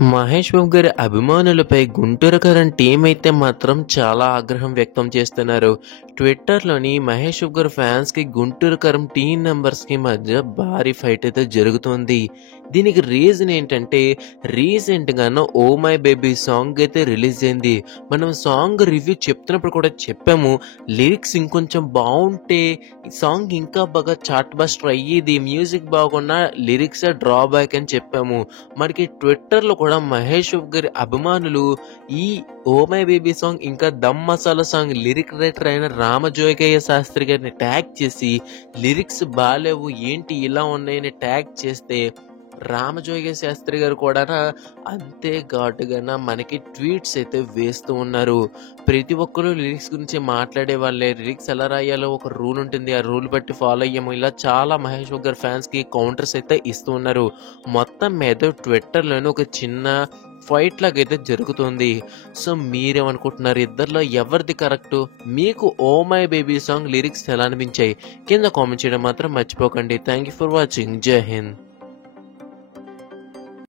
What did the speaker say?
మహేష్ బాబు గారి అభిమానులపై గుంటూరు కారం టీం అయితే మాత్రం చాలా ఆగ్రహం వ్యక్తం చేస్తున్నారు. ట్విట్టర్‌లోని మహేష్ బాబు గారి ఫ్యాన్స్‌కి గుంటూరు కారం టీం మెంబర్స్‌కి మధ్య భారీ ఫైట్ అయితే జరుగుతోంది. దీనికి రీజన్ ఏంటంటే రీసెంట్‌గాను 'ఓ మై బేబీ' సాంగ్ అయితే రిలీజ్ అయింది. మనం సాంగ్ రివ్యూ చెప్తున్నప్పుడు కూడా చెప్పాము. లిరిక్స్ ఇంకొంచెం బావుంటే ఈ సాంగ్ ఇంకా బాగా చార్ట్ బస్టర్ అయ్యేది. మ్యూజిక్ బాగున్నా లిరిక్సే డ్రాబ్యాక్ అని చెప్పాము. మనకి ట్విట్టర్‌లో కూడా మహేష్ బాబు గారి అభిమానులు ఈ 'ఓ మై బేబీ' సాంగ్ ఇంకా 'dum masala' song lyric writer అయిన రామజోగయ్య శాస్త్రి గారిని ట్యాగ్ చేసి లిరిక్స్ బాలేవు ఏంటి ఇలా ఉన్నాయని ట్యాగ్ చేస్తే రామజోగయ్య శాస్త్రి గారు కూడా అంతే ఘాటుగాన మనకి ట్వీట్స్ అయితే వేస్తూ ఉన్నారు. ప్రతి ఒక్కరు లిరిక్స్ గురించి మాట్లాడే వాళ్ళే. లిరిక్స్ ఎలా రాయాలో ఒక రూల్ ఉంటుంది. ఆ రూల్ బట్టి ఫాలో అయ్యాము. ఇలా చాలా మహేష్ బాబు గారి ఫ్యాన్స్‌కి కౌంటర్స్ అయితే ఇస్తూ ఉన్నారు. మొత్తం మీద ట్విట్టర్‌లోనే ఒక చిన్న ఫైట్ లాగైతే జరుగుతుంది. సో మీరేమనుకుంటున్నారు? ఇద్దరిలో ఎవరిది కరెక్టు? మీకు 'oh my baby' song lyrics ఎలా అనిపించాయి? కింద కామెంట్ చేయడం మాత్రం మర్చిపోకండి. Thank you for watching. Jai Hind.